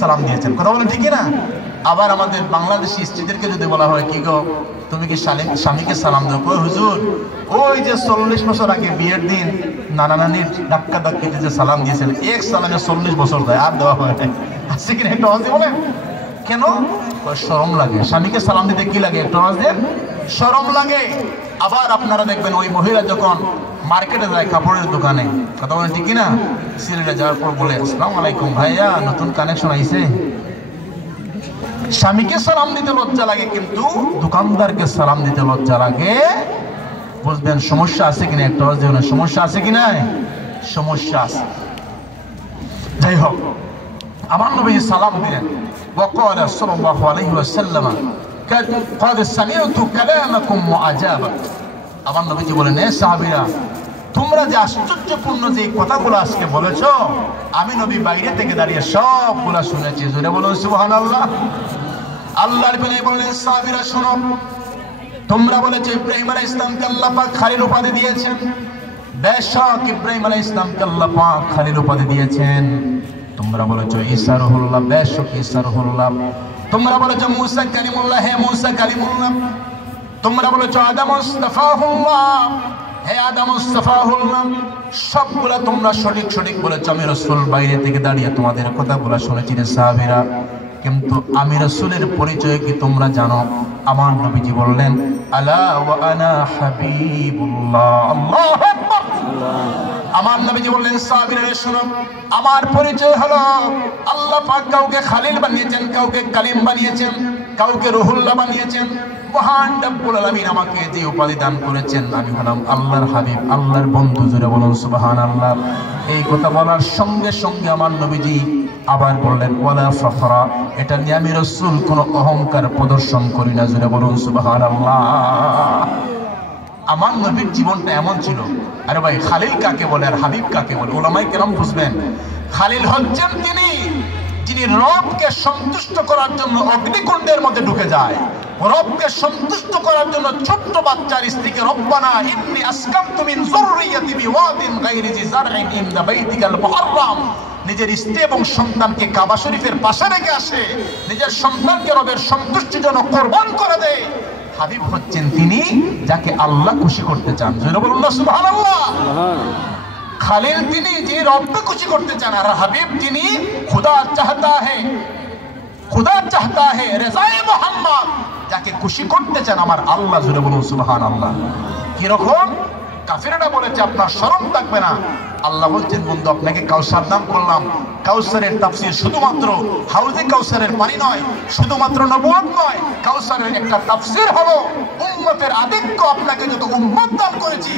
সালাম দিয়েছেন, কথা বলেন ঠিক না? আবার আমাদের বাংলাদেশি স্ত্রীদেরকে যদি বলা হয় কি গো তুমি কি স্বামীকে সালাম দাও, কই হুজুর ওই যে 40 বছর আগে বিয়ের দিন নানা নানির ধাক্কা ধাক্কিতে যে সালাম দিয়েছেন এক সালামে 40 বছর দেয় আর দেওয়া হয় আজকে কিনা একটা আওয়াজ বলেন কেন? শরম লাগে। স্বামীকে সালাম দিতে কি লাগে? একটু আওয়াজ দেন, শরম লাগে। আবার আপনারা দেখবেন ওই মহিলা যখন মার্কেটে যায় কাপড়ের দোকানে, কথা বলেন ঠিক না, সিলেটে যাওয়ার পর বলে আসসালামু আলাইকুম ভাইয়া নতুন কানেকশন আইছে। স্বামীকে সালাম দিতে লজ্জা লাগে কিন্তু দোকানদারকে সালাম দিতে লজ্জা লাগে। বুঝবেন সমস্যা আছে কিনা? একটা আওয়াজ দেন, সমস্যা আছে কিনা? সমস্যা আছে। যাই হোক, আমার নবী সালাম দিলেন। وقال صلى الله عليه وسلم قد سمعت كلامكم معجبا। আমার নবীজি বলেন, এ সাহাবীরা তোমরা যে আশ্চর্যপূর্ণ যে কথাগুলো আজকে বলেছো আমি নবী বাইরে থেকে দাঁড়িয়ে সবগুলা শুনেছি। জোরে বলুন সুবহানাল্লাহ। আল্লাহর নবী বলেন, সাহাবীরা শোনো, তোমরা বলেছো ইব্রাহিম আলাইহিস সালামকে আল্লাহ পাক খলিল উপাধি দিয়েছেন। বেশক ইব্রাহিম আলাইহিস সালামকে আল্লাহ পাক খলিল উপাধি দিয়েছেন। তোমরা বলেছো ঈসা রুহুল্লাহ, বেশক ঈসা রুহুল্লাহ। তোমরা বলেছো মুসা কালিমুল্লাহ, হে মুসা কালিমুল্লাহ। তোমরা বলেছো আদম মুস্তাফাহুল্লাহ, হে আদম মুস্তাফাহুল্লাহ। সবগুলা তোমরা সঠিক সঠিক বলেছো। আমি রাসূল বাইরে থেকে দাঁড়িয়ে তোমাদের কথাগুলো শুনেছি রে সাহাবীরা, কিন্তু আমি রাসূলের পরিচয় কি তোমরা জানো? আমার নবীজি বললেন, আলা ওয়া আনা হাবিবুল্লাহ। আল্লাহু আকবার। আমার নবীজি বললেন, সাহাবীরা শুনো, আমার পরিচয় হলো আল্লাহ পাক কাউকে খালিল বানিয়েছেন, কাউকে কালিম বানিয়েছেন, কাউকে রুহুল্লাহ বানিয়েছেন। মহান রব্বুল আলামিন আমাকে যে উপাধি দান করেছেন আমি হলাম আল্লাহর হাবিব, আল্লাহর বন্ধু। জোরে বলুন সুবহানাল্লাহ। এই কথা বলার সঙ্গে সঙ্গে আমার নবীজি আবার বললেন, ওয়ালা ফখরা, এটা নিয়ে আমি রাসূল কোনো অহংকার প্রদর্শন করি না। জোরে বলুন সুবহানাল্লাহ। আমার নবীর জীবনটা এমন ছিল। আরে ভাই, খালিল কাকে বলে আর হাবিব কাকে বলে উলামায়ে কেরাম বুঝবেন। খালিল হচ্ছেন তিনি যিনি রবকে সন্তুষ্ট করার জন্য অগ্নিকুণ্ডের মধ্যে ঢুকে যায়, রবকে সন্তুষ্ট করার জন্য ছোট্ট বাচ্চার স্ত্রীকে রব্বানা ইন্নী আসকানতু মিন যুররিয়াতি বিওয়াদিন গায়রি জি জারইন ইনদা বাইতিকাল মুহাররাম, নিজের স্ত্রী এবং সন্তানকে কাবা শরীফের পাশে রেখে আসে, নিজের সন্তানকে রবের সন্তুষ্টির জন্য কোরবান করে দেয়। হাবিব হচ্ছেন তিনি যাকে আল্লাহ খুশি করতে চান। জোরে বলুন না সুবহানাল্লাহ। খালিল তিনি যে রবকে খুশি করতে চান, আর হাবিব তিনি খুদা চাহতা হে রেজায়ে মুহাম্মদ, যাকে খুশি করতে চান আমার আল্লাহ। জোরে বলুন সুবহানাল্লাহ। কি রকম? কাফিররা বলেছে আপনার শরম থাকবে না। আল্লাহ বলছেন, বন্ধু আপনাকে কাউসার দান করলাম। কাউসারের তাফসীর শুধুমাত্র হাউজে কাউসারের পানি নয়, শুধুমাত্র নবুয়ত নয়, কাউসারের একটা তাফসীর হলো উম্মতের আধিক্য। আপনাকে যত উম্মত দান করেছি